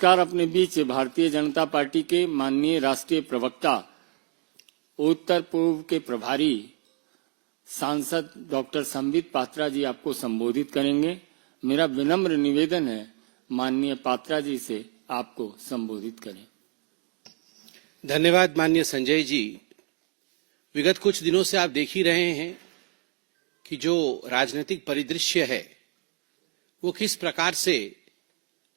नमस्कार। अपने बीच भारतीय जनता पार्टी के माननीय राष्ट्रीय प्रवक्ता उत्तर पूर्व के प्रभारी सांसद डॉक्टर संबित पात्रा जी आपको संबोधित करेंगे। मेरा विनम्र निवेदन है माननीय पात्रा जी से आपको संबोधित करें। धन्यवाद माननीय संजय जी। विगत कुछ दिनों से आप देख ही रहे हैं कि जो राजनीतिक परिदृश्य है वो किस प्रकार से,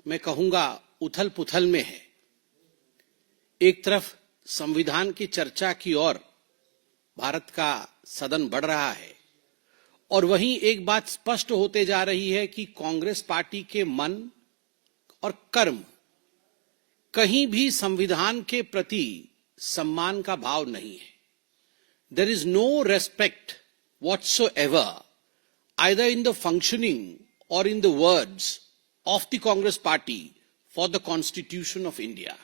मैं कहूंगा, उथल पुथल में है। एक तरफ संविधान की चर्चा की ओर भारत का सदन बढ़ रहा है और वहीं एक बात स्पष्ट होते जा रही है कि कांग्रेस पार्टी के मन और कर्म कहीं भी संविधान के प्रति सम्मान का भाव नहीं है। There is no respect whatsoever either in the functioning or in the words of the Congress party for the Constitution of India.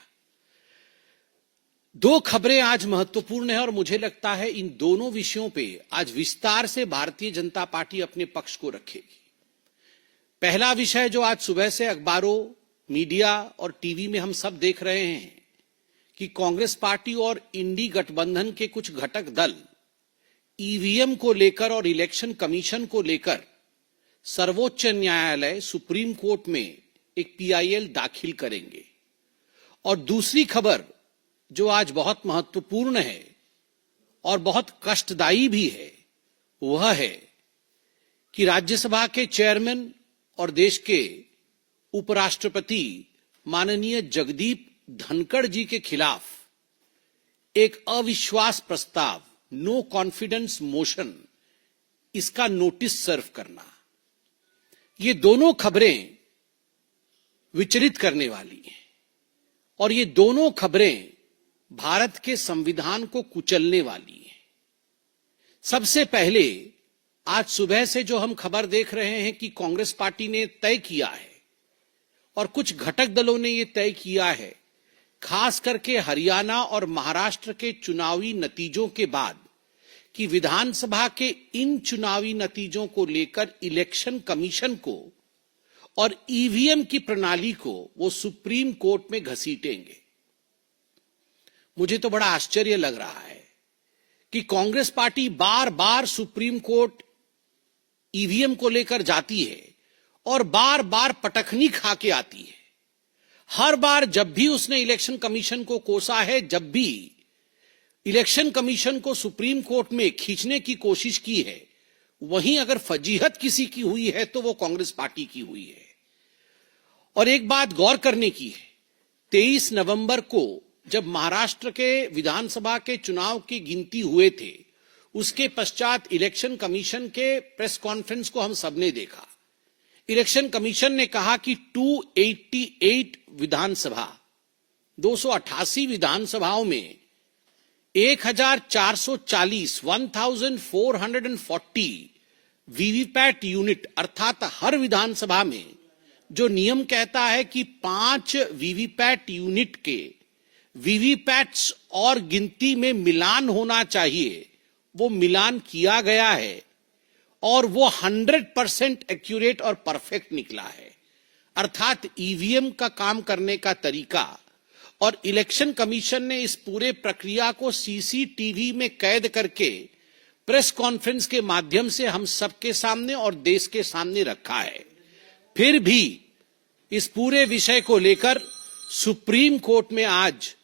दो खबरें आज महत्वपूर्ण है और मुझे लगता है इन दोनों विषयों पे आज विस्तार से भारतीय जनता पार्टी अपने पक्ष को रखेगी। पहला विषय जो आज सुबह से अखबारों, मीडिया और टीवी में हम सब देख रहे हैं कि कांग्रेस पार्टी और इंडी गठबंधन के कुछ घटक दल ईवीएम को लेकर और इलेक्शन कमीशन को लेकर सर्वोच्च न्यायालय सुप्रीम कोर्ट में एक पीआईएल दाखिल करेंगे। और दूसरी खबर जो आज बहुत महत्वपूर्ण है और बहुत कष्टदायी भी है वह है कि राज्यसभा के चेयरमैन और देश के उपराष्ट्रपति माननीय जगदीप धनखड़ जी के खिलाफ एक अविश्वास प्रस्ताव, नो कॉन्फिडेंस मोशन, इसका नोटिस सर्व करना, ये दोनों खबरें विचलित करने वाली हैं और ये दोनों खबरें भारत के संविधान को कुचलने वाली हैं। सबसे पहले आज सुबह से जो हम खबर देख रहे हैं कि कांग्रेस पार्टी ने तय किया है और कुछ घटक दलों ने ये तय किया है, खास करके हरियाणा और महाराष्ट्र के चुनावी नतीजों के बाद, कि विधानसभा के इन चुनावी नतीजों को लेकर इलेक्शन कमीशन को और ईवीएम की प्रणाली को वो सुप्रीम कोर्ट में घसीटेंगे। मुझे तो बड़ा आश्चर्य लग रहा है कि कांग्रेस पार्टी बार बार सुप्रीम कोर्ट ईवीएम को लेकर जाती है और बार बार पटखनी खा के आती है। हर बार जब भी उसने इलेक्शन कमीशन को कोसा है, जब भी इलेक्शन कमीशन को सुप्रीम कोर्ट में खींचने की कोशिश की है, वहीं अगर फजीहत किसी की हुई है तो वो कांग्रेस पार्टी की हुई है। और एक बात गौर करने की है, 23 नवंबर को जब महाराष्ट्र के विधानसभा के चुनाव की गिनती हुए थे, उसके पश्चात इलेक्शन कमीशन के प्रेस कॉन्फ्रेंस को हम सबने देखा। इलेक्शन कमीशन ने कहा कि 288 विधानसभा, 288 विधानसभाओं में 1440 वीवीपैट यूनिट, अर्थात हर विधानसभा में जो नियम कहता है कि 5 वीवीपैट यूनिट के वीवीपैट्स और गिनती में मिलान होना चाहिए, वो मिलान किया गया है और वो 100% एक्यूरेट और परफेक्ट निकला है। अर्थात ईवीएम का काम करने का तरीका और इलेक्शन कमीशन ने इस पूरे प्रक्रिया को सीसीटीवी में कैद करके प्रेस कॉन्फ्रेंस के माध्यम से हम सबके सामने और देश के सामने रखा है। फिर भी इस पूरे विषय को लेकर सुप्रीम कोर्ट में आज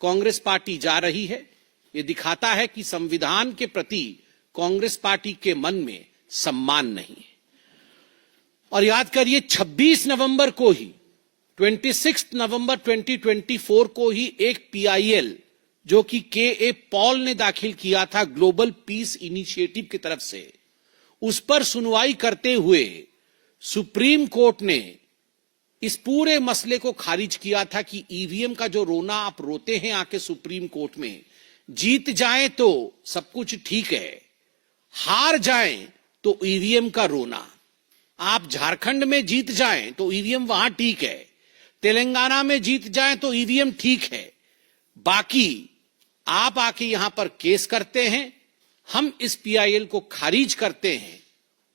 कांग्रेस पार्टी जा रही है। ये दिखाता है कि संविधान के प्रति कांग्रेस पार्टी के मन में सम्मान नहीं है। और याद करिए, 26 नवंबर को ही, 26 नवंबर 2024 को ही एक पीआईएल जो कि के पॉल ने दाखिल किया था ग्लोबल पीस इनिशिएटिव की तरफ से, उस पर सुनवाई करते हुए सुप्रीम कोर्ट ने इस पूरे मसले को खारिज किया था कि ईवीएम का जो रोना आप रोते हैं आके सुप्रीम कोर्ट में, जीत जाएं तो सब कुछ ठीक है, हार जाएं तो ईवीएम का रोना। आप झारखंड में जीत जाएं तो ईवीएम वहां ठीक है, तेलंगाना में जीत जाएं तो ईवीएम ठीक है, बाकी आप आके यहां पर केस करते हैं, हम इस पीआईएल को खारिज करते हैं।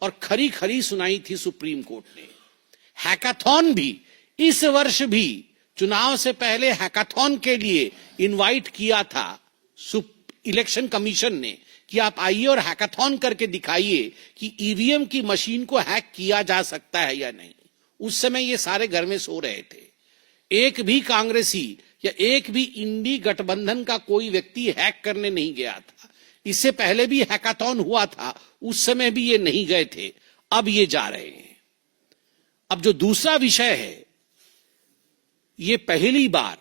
और खरी खरी सुनाई थी सुप्रीम कोर्ट ने। हैकाथॉन भी इस वर्ष भी चुनाव से पहले हैकाथॉन के लिए इनवाइट किया था इलेक्शन कमीशन ने कि आप आइए और हैकाथॉन करके दिखाइए कि ईवीएम की मशीन को हैक किया जा सकता है या नहीं। उस समय ये सारे घर में सो रहे थे। एक भी कांग्रेसी या एक भी इंडी गठबंधन का कोई व्यक्ति हैक करने नहीं गया था। इससे पहले भी हैकाथॉन हुआ था, उस समय भी ये नहीं गए थे, अब ये जा रहे हैं। अब जो दूसरा विषय है, ये पहली बार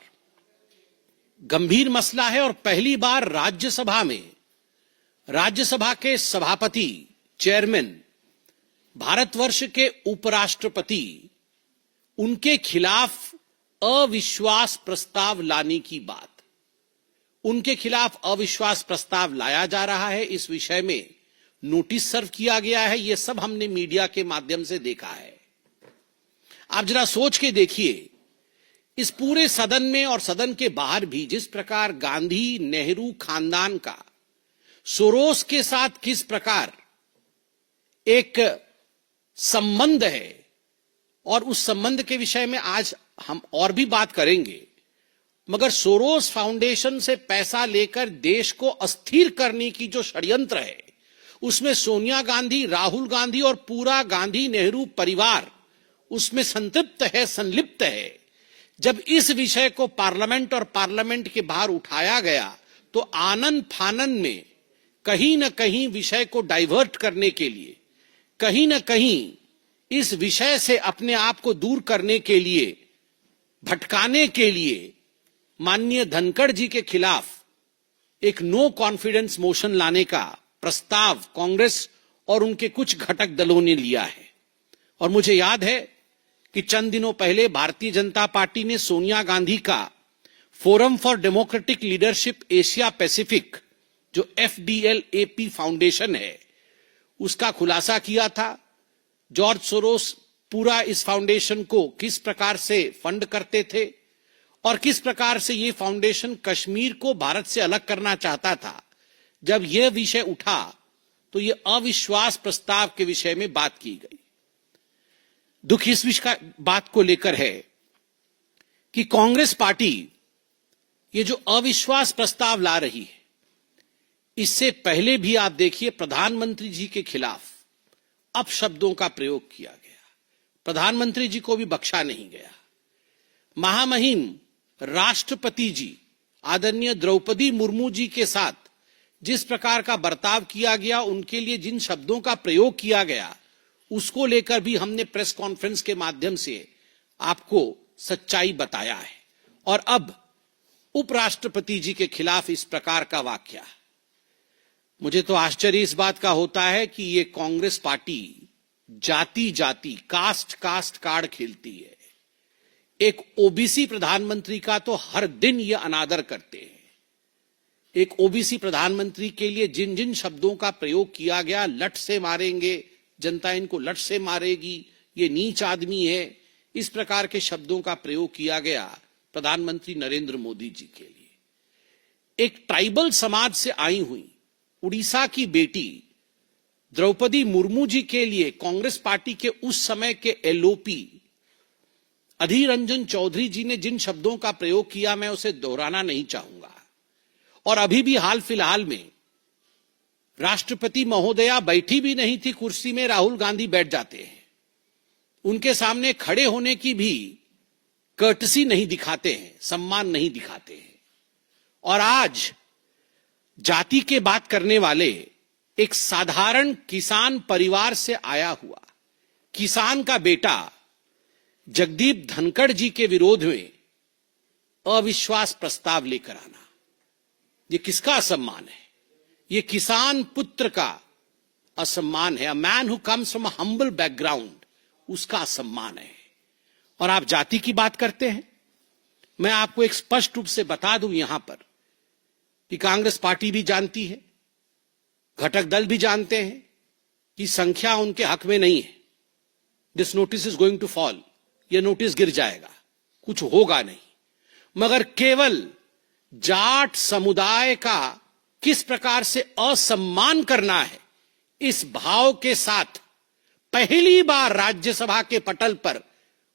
गंभीर मसला है और पहली बार राज्यसभा में राज्यसभा के सभापति, चेयरमैन, भारतवर्ष के उपराष्ट्रपति, उनके खिलाफ अविश्वास प्रस्ताव लाने की बात, उनके खिलाफ अविश्वास प्रस्ताव लाया जा रहा है। इस विषय में नोटिस सर्व किया गया है। यह सब हमने मीडिया के माध्यम से देखा है। आप जरा सोच के देखिए, इस पूरे सदन में और सदन के बाहर भी जिस प्रकार गांधी नेहरू खानदान का सोरोस के साथ किस प्रकार एक संबंध है, और उस संबंध के विषय में आज हम और भी बात करेंगे, मगर सोरोस फाउंडेशन से पैसा लेकर देश को अस्थिर करने की जो षड्यंत्र है, उसमें सोनिया गांधी, राहुल गांधी और पूरा गांधी नेहरू परिवार उसमें संतृप्त है, संलिप्त है। जब इस विषय को पार्लियामेंट और पार्लियामेंट के बाहर उठाया गया तो आनन फानन में कहीं न कहीं विषय को डाइवर्ट करने के लिए, कहीं न कहीं इस विषय से अपने आप को दूर करने के लिए, भटकाने के लिए माननीय धनखड़ जी के खिलाफ एक नो कॉन्फिडेंस मोशन लाने का प्रस्ताव कांग्रेस और उनके कुछ घटक दलों ने लिया है। और मुझे याद है कि चंद दिनों पहले भारतीय जनता पार्टी ने सोनिया गांधी का forum for democratic leadership Asia Pacific, जो FDL-AP फाउंडेशन है, उसका खुलासा किया था। जॉर्ज सोरोस पूरा इस फाउंडेशन को किस प्रकार से फंड करते थे और किस प्रकार से ये फाउंडेशन कश्मीर को भारत से अलग करना चाहता था। जब यह विषय उठा तो ये अविश्वास प्रस्ताव के विषय में बात की गई। दुख इस विषय बात को लेकर है कि कांग्रेस पार्टी ये जो अविश्वास प्रस्ताव ला रही है, इससे पहले भी आप देखिए प्रधानमंत्री जी के खिलाफ अपशब्दों का प्रयोग किया गया, प्रधानमंत्री जी को भी बख्शा नहीं गया। महामहिम राष्ट्रपति जी आदरणीय द्रौपदी मुर्मू जी के साथ जिस प्रकार का बर्ताव किया गया, उनके लिए जिन शब्दों का प्रयोग किया गया, उसको लेकर भी हमने प्रेस कॉन्फ्रेंस के माध्यम से आपको सच्चाई बताया है। और अब उपराष्ट्रपति जी के खिलाफ इस प्रकार का वाकया, मुझे तो आश्चर्य इस बात का होता है कि ये कांग्रेस पार्टी जाति जाति, कास्ट कास्ट कार्ड खेलती है। एक ओबीसी प्रधानमंत्री का तो हर दिन ये अनादर करते हैं। एक ओबीसी प्रधानमंत्री के लिए जिन जिन शब्दों का प्रयोग किया गया, लठ से मारेंगे, जनता इनको लठ से मारेगी, ये नीच आदमी है, इस प्रकार के शब्दों का प्रयोग किया गया प्रधानमंत्री नरेंद्र मोदी जी के लिए। एक ट्राइबल समाज से आई हुई उड़ीसा की बेटी द्रौपदी मुर्मू जी के लिए कांग्रेस पार्टी के उस समय के LOP अधीर रंजन चौधरी जी ने जिन शब्दों का प्रयोग किया, मैं उसे दोहराना नहीं चाहूंगा। और अभी भी हाल फिलहाल में राष्ट्रपति महोदया बैठी भी नहीं थी कुर्सी में, राहुल गांधी बैठ जाते हैं। उनके सामने खड़े होने की भी कर्टसी नहीं दिखाते हैं, सम्मान नहीं दिखाते हैं। और आज जाति के बात करने वाले एक साधारण किसान परिवार से आया हुआ किसान का बेटा जगदीप धनखड़ जी के विरोध में अविश्वास प्रस्ताव लेकर आना, ये किसका असम्मान है? ये किसान पुत्र का असम्मान है। A man who comes from a humble background, उसका असम्मान है। और आप जाति की बात करते हैं। मैं आपको एक स्पष्ट रूप से बता दूं यहां पर कि कांग्रेस पार्टी भी जानती है, घटक दल भी जानते हैं कि संख्या उनके हक में नहीं है। This notice is going to fall, यह नोटिस गिर जाएगा, कुछ होगा नहीं। मगर केवल जाट समुदाय का किस प्रकार से असम्मान करना है, इस भाव के साथ पहली बार राज्यसभा के पटल पर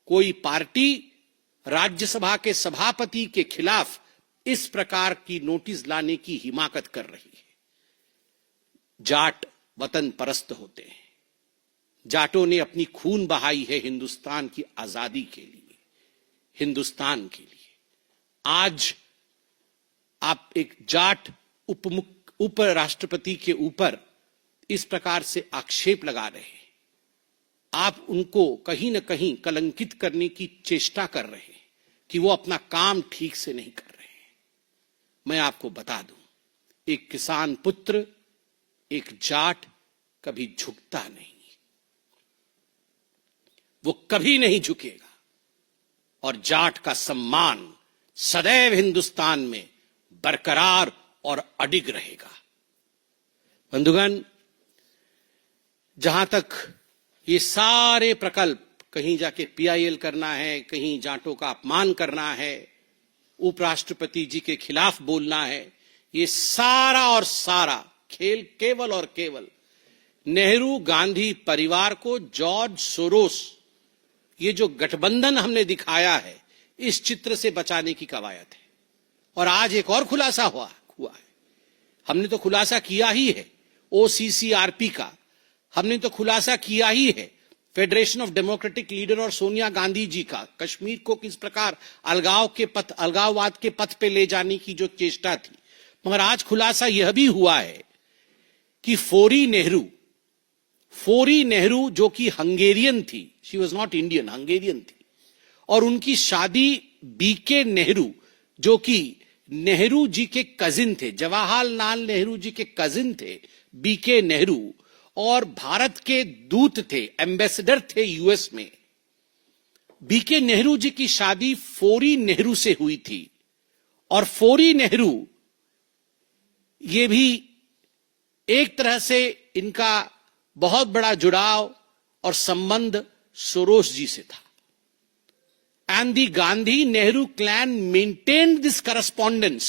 कोई पार्टी राज्यसभा के सभापति के खिलाफ इस प्रकार की नोटिस लाने की हिमाकत कर रही है। जाट वतन परस्त होते हैं। जाटों ने अपनी खून बहाई है हिंदुस्तान की आजादी के लिए, हिंदुस्तान के लिए। आज आप एक जाट उपराष्ट्रपति के ऊपर इस प्रकार से आक्षेप लगा रहे हैं। आप उनको कहीं न कहीं कलंकित करने की चेष्टा कर रहे हैं कि वो अपना काम ठीक से नहीं कर रहे हैं। मैं आपको बता दूं, एक किसान पुत्र, एक जाट कभी झुकता नहीं, वो कभी नहीं झुकेगा और जाट का सम्मान सदैव हिंदुस्तान में बरकरार और अडिग रहेगा। बंधुगण, जहां तक ये सारे प्रकल्प, कहीं जाके पीआईएल करना है, कहीं जाटों का अपमान करना है, उपराष्ट्रपति जी के खिलाफ बोलना है, ये सारा और सारा खेल केवल और केवल नेहरू गांधी परिवार को जॉर्ज सोरोस, ये जो गठबंधन हमने दिखाया है, इस चित्र से बचाने की कवायद है। और आज एक और खुलासा हुआ है। हमने तो खुलासा किया ही है ओसीसीआरपी का, हमने तो खुलासा किया ही है फेडरेशन ऑफ डेमोक्रेटिक लीडर और सोनिया गांधी जी का, कश्मीर को किस प्रकार अलगाववाद के पथ पे ले जाने की जो चेष्टा थी। मगर आज खुलासा यह भी हुआ है कि फोरी नेहरू जो कि हंगेरियन थी, she was not Indian, Hungarian थी, और उनकी शादी बीके नेहरू जो कि नेहरू जी के कजिन थे, जवाहरलाल नेहरू जी के कजिन थे बीके नेहरू, और भारत के दूत थे, एम्बेसडर थे यूएस में। बीके नेहरू जी की शादी फोरी नेहरू से हुई थी और फोरी नेहरू, ये भी एक तरह से इनका बहुत बड़ा जुड़ाव और संबंध सोरोस जी से था। And the Gandhi-Nehru clan maintained this correspondence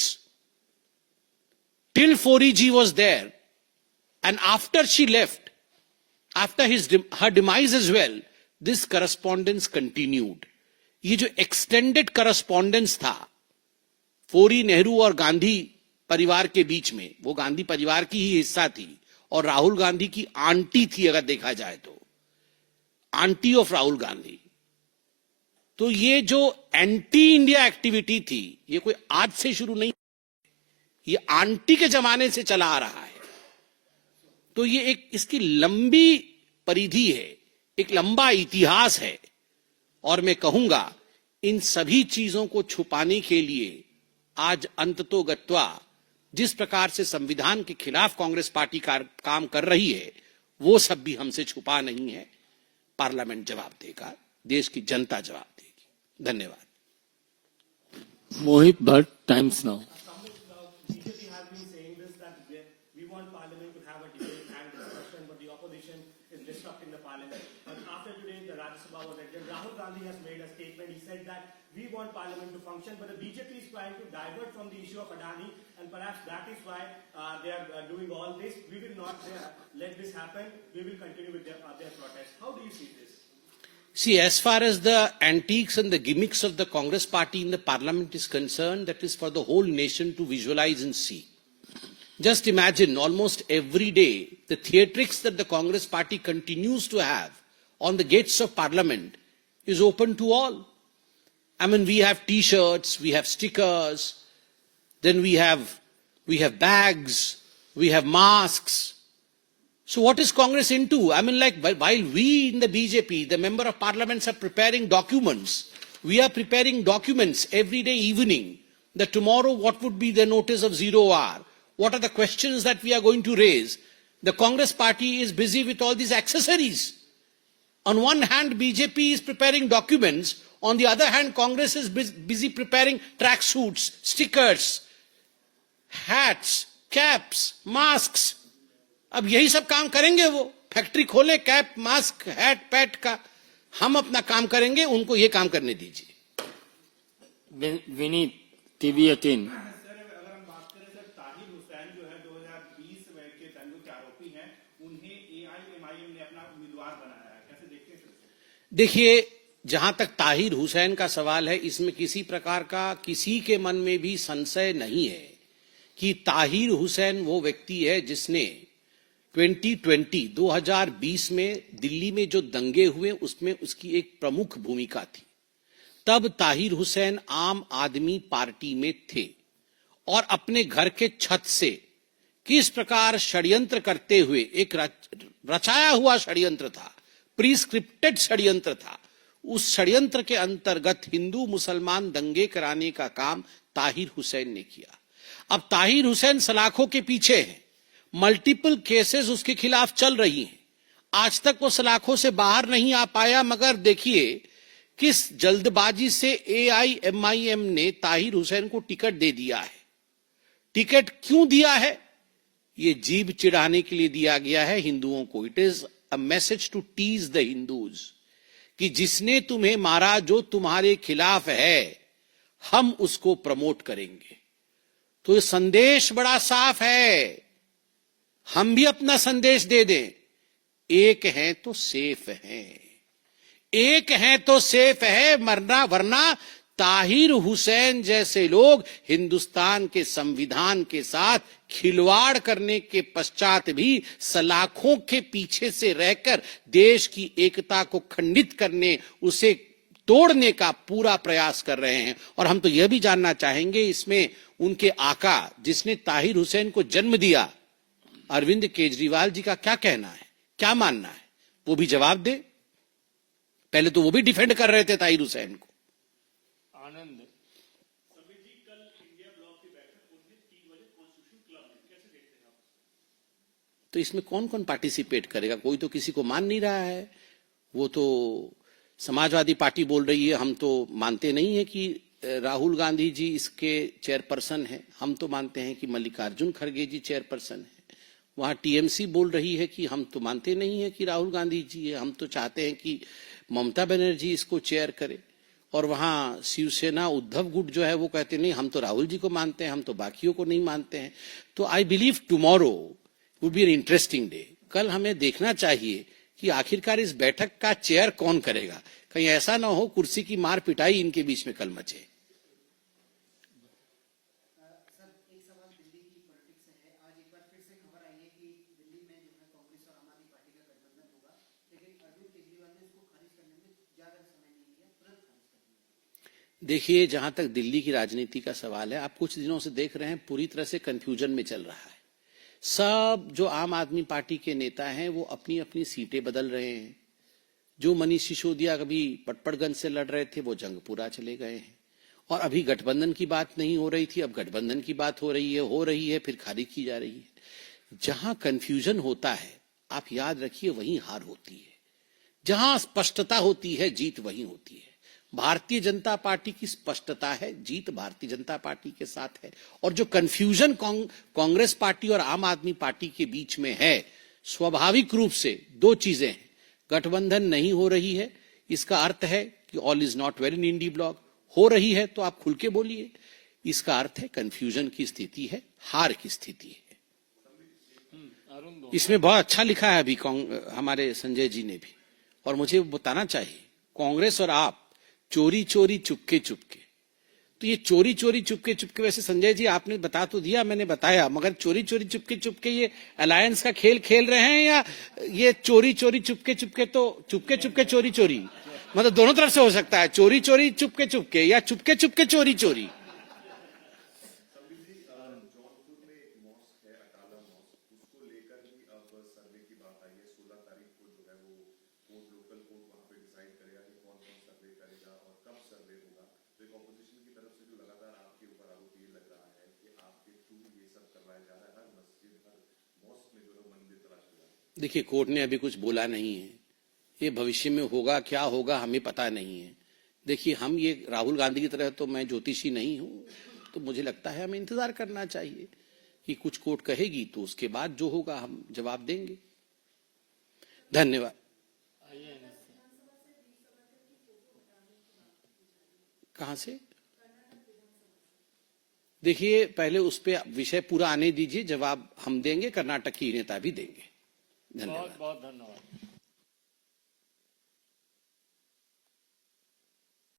till Fori ji was there. And after she left, after her demise as well, this correspondence continued. ये जो extended correspondence था फोरी नेहरू और गांधी परिवार के बीच में, वो गांधी परिवार की ही हिस्सा थी और राहुल गांधी की आंटी थी, अगर देखा जाए तो आंटी ऑफ राहुल गांधी। तो ये जो एंटी इंडिया एक्टिविटी थी, ये कोई आज से शुरू नहीं, ये आंटी के जमाने से चला आ रहा है। तो ये एक इसकी लंबी परिधि है, एक लंबा इतिहास है। और मैं कहूंगा इन सभी चीजों को छुपाने के लिए आज अंततोगत्वा जिस प्रकार से संविधान के खिलाफ कांग्रेस पार्टी काम कर रही है, वो सब भी हमसे छुपा नहीं है। पार्लियामेंट जवाब देगा, देश की जनता जवाब देगी। धन्यवाद। Mohit Bhatt, Times Now. BJP has been saying this, that we want Parliament to have a debate and discussion, but the opposition is disrupting the Parliament. But after today, the Rajya Sabha was adjourned. Rahul Gandhi has made a statement. He said that we want Parliament to function, but the BJP is trying to divert from the issue of Adani, and perhaps that is why they are doing all this. We will not let this happen. We will continue with their protest. How do you see this? See, as far as the antiques and the gimmicks of the Congress party in the parliament is concerned, that is for the whole nation to visualize and see. Just imagine, almost every day, the theatrics that the Congress party continues to have on the gates of parliament is open to all. I mean, we have T-shirts, we have stickers, then we have bags, we have masks. So what is Congress into? I mean, like, while we in the BJP, the member of parliaments, are preparing documents, we are preparing documents every day evening, that tomorrow what would be the notice of 0 hour? What are the questions that we are going to raise? The Congress party is busy with all these accessories. On one hand, BJP is preparing documents. On the other hand, Congress is busy preparing tracksuits, stickers, hats, caps, masks. अब यही सब काम करेंगे वो, factory खोले, cap, mask, hat, PAT का। हम अपना काम करेंगे, उनको ये काम करने दीजिए। विनीत, टीवी 18। सर, अगर हम बात करें सर, ताहिर हुसैन जो है 2020 के दंगों के आरोपी हैं, उन्हें AIMIM ने अपना उम्मीदवार बनाया है, कैसे देखते हैं सर? देखिए, जहां तक ताहिर हुसैन का सवाल है, इसमें किसी प्रकार का किसी के मन में भी संशय नहीं है कि ताहिर हुसैन वो व्यक्ति है जिसने 2020 में दिल्ली में जो दंगे हुए उसमें उसकी एक प्रमुख भूमिका थी। तब ताहिर हुसैन आम आदमी पार्टी में थे और अपने घर के छत से किस प्रकार षड्यंत्र करते हुए, एक रचाया हुआ षड्यंत्र था, प्रीस्क्रिप्टेड षड्यंत्र था, उस षड्यंत्र के अंतर्गत हिंदू मुसलमान दंगे कराने का काम ताहिर हुसैन ने किया। अब ताहिर हुसैन सलाखों के पीछे है, मल्टीपल केसेस उसके खिलाफ चल रही हैं, आज तक वो सलाखों से बाहर नहीं आ पाया। मगर देखिए किस जल्दबाजी से AIMIM ने ताहिर हुसैन को टिकट दे दिया है। टिकट क्यों दिया है? ये जीभ चिढ़ाने के लिए दिया गया है हिंदुओं को। It is a message to tease the Hindus कि जिसने तुम्हें मारा, जो तुम्हारे खिलाफ है, हम उसको प्रमोट करेंगे। तो ये संदेश बड़ा साफ है, हम भी अपना संदेश दे दें, एक है तो सेफ है, एक है तो सेफ है, वरना ताहिर हुसैन जैसे लोग हिंदुस्तान के संविधान के साथ खिलवाड़ करने के पश्चात भी सलाखों के पीछे से रहकर देश की एकता को खंडित करने, उसे तोड़ने का पूरा प्रयास कर रहे हैं। और हम तो यह भी जानना चाहेंगे इसमें उनके आका जिसने ताहिर हुसैन को जन्म दिया, अरविंद केजरीवाल जी का क्या कहना है, क्या मानना है, वो भी जवाब दे। पहले तो वो भी डिफेंड कर रहे थे ताहिर हुसैन को। आनंद तो इसमें कौन कौन पार्टिसिपेट करेगा? कोई तो किसी को मान नहीं रहा है। वो तो समाजवादी पार्टी बोल रही है हम तो मानते नहीं है कि राहुल गांधी जी इसके चेयरपर्सन हैं, हम तो मानते हैं कि मल्लिकार्जुन खड़गे जी चेयरपर्सन है। वहां TMC बोल रही है कि हम तो मानते नहीं है कि राहुल गांधी जी है, हम तो चाहते हैं कि ममता बनर्जी इसको चेयर करे। और वहां शिवसेना उद्धव गुट जो है वो कहते नहीं, हम तो राहुल जी को मानते हैं, हम तो बाकियों को नहीं मानते हैं। तो I believe tomorrow would be an interesting day. कल हमें देखना चाहिए कि आखिरकार इस बैठक का चेयर कौन करेगा। कहीं ऐसा ना हो कुर्सी की मार पिटाई इनके बीच में कल मचे। देखिए, जहां तक दिल्ली की राजनीति का सवाल है, आप कुछ दिनों से देख रहे हैं पूरी तरह से कंफ्यूजन में चल रहा है। सब जो आम आदमी पार्टी के नेता हैं वो अपनी अपनी सीटें बदल रहे हैं। जो मनीष सिसोदिया कभी पटपड़गंज से लड़ रहे थे वो जंगपुरा चले गए हैं। और अभी गठबंधन की बात नहीं हो रही थी, अब गठबंधन की बात हो रही है, फिर खारिज की जा रही है। जहां कंफ्यूजन होता है, आप याद रखिए, वहीं हार होती है। जहां स्पष्टता होती है, जीत वहीं होती है। भारतीय जनता पार्टी की स्पष्टता है, जीत भारतीय जनता पार्टी के साथ है। और जो कंफ्यूजन कांग्रेस पार्टी और आम आदमी पार्टी के बीच में है, स्वाभाविक रूप से दो चीजें हैं। गठबंधन नहीं हो रही है, इसका अर्थ है कि all is not well in INDI bloc. हो रही है तो आप खुल के बोलिए, इसका अर्थ है कंफ्यूजन की स्थिति है, हार की स्थिति है। इसमें बहुत अच्छा लिखा है अभी हमारे संजय जी ने भी, और मुझे बताना चाहिए, कांग्रेस और आप चोरी चोरी चुपके चुपके। तो ये चोरी चोरी चुपके चुपके, वैसे संजय जी आपने बता तो दिया, मैंने बताया, मगर चोरी चोरी चुपके चुपके ये अलायंस का खेल खेल रहे हैं या ये चोरी चोरी चुपके चुपके? तो चुपके चुपके चोरी चोरी, मतलब दोनों तरफ से हो सकता है, चोरी चोरी चुपके चुपके या चुपके चुपके चोरी चोरी। देखिए, कोर्ट ने अभी कुछ बोला नहीं है, ये भविष्य में होगा, क्या होगा हमें पता नहीं है। देखिए, हम ये राहुल गांधी की तरह तो मैं ज्योतिषी नहीं हूं, तो मुझे लगता है हमें इंतजार करना चाहिए कि कुछ कोर्ट कहेगी तो उसके बाद जो होगा हम जवाब देंगे। धन्यवाद। कहां से? देखिए, पहले उस पे विषय पूरा आने दीजिए, जवाब हम देंगे, कर्नाटक की नेता भी देंगे। धन्यवाद। बहुत बहुत धन्यवाद।